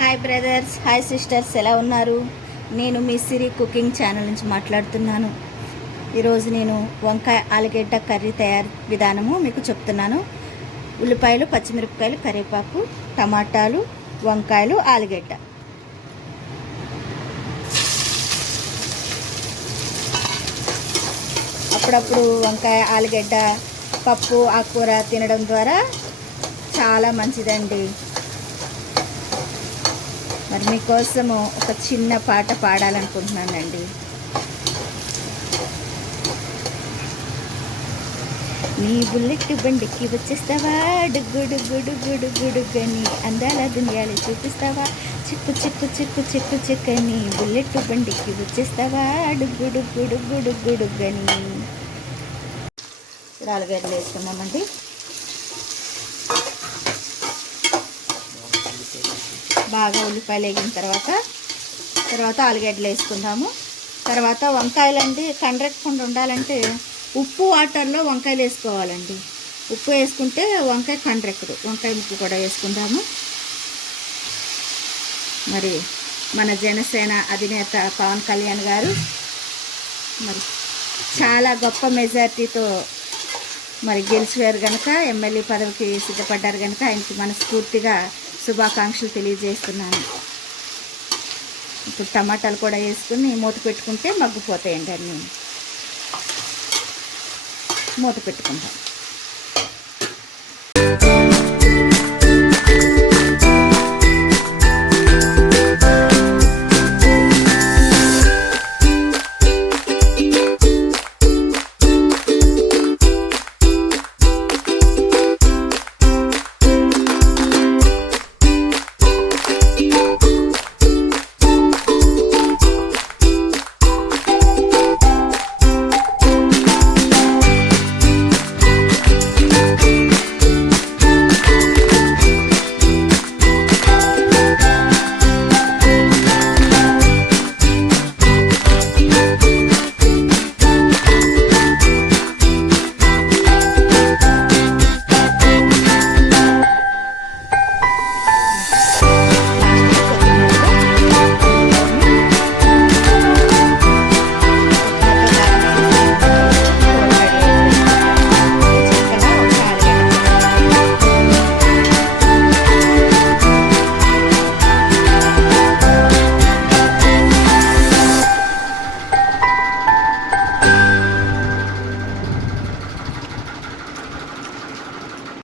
Hi brothers, hi sisters, ఎలా ఉన్నారు? నేను మీ సిరి కుకింగ్ ఛానల్ నుంచి మాట్లాడుతున్నాను. ఈరోజు నేను వంకాయ ఆలుగడ్డ కర్రీ తయారు విధానము మీకు చెప్తున్నాను. ఉల్లిపాయలు, పచ్చిమిరపకాయలు, కరివేపాకు, టమాటాలు, వంకాయలు, ఆలుగడ్డ. అప్పుడప్పుడు వంకాయ ఆలుగడ్డ పప్పు ఆకుకూర తినడం ద్వారా చాలా మంచిదండి. మరి మీకోసము ఒక చిన్న పాట పాడాలనుకుంటున్నానండి. నీ బుల్లెట్ బండికి వచ్చేస్తావా, డుగ్గుడు గుడు గుడు గుడుగని అందాల దునియాలు చూపిస్తావా, చిక్కు చిక్కు చిక్కు చిక్కు చిక్కని బుల్లెట్ బండికి వచ్చేస్తావా, డుగ్గుడు గుడు గుడు గుడుగని. ఆలుగడ్డలు వేసుకున్నామండి. బాగా ఉల్లిపాయలు వేగిన తర్వాత ఆలుగడ్డలు వేసుకుందాము. తర్వాత వంకాయలు అండి కండ్రెక్కకుండా ఉండాలంటే ఉప్పు వాటర్లో వంకాయలు వేసుకోవాలండి. ఉప్పు వేసుకుంటే వంకాయ కండ్రెక్కదు. వంకాయ ముక్కు కూడా వేసుకుందాము. మరి మన జనసేన అధినేత పవన్ కళ్యాణ్ గారు మరి చాలా గొప్ప మెజార్టీతో మరి గెలిచారు కనుక, ఎమ్మెల్యే పదవికి సిద్ధపడ్డారు కనుక ఆయనకి మనస్ఫూర్తిగా శుభాకాంక్షలు తెలియజేస్తున్నాను. ఇప్పుడు టమాటాలు కూడా వేసుకుని మూత పెట్టుకుంటే మగ్గిపోతాయండి. అన్నీ మూత పెట్టుకుంటాం.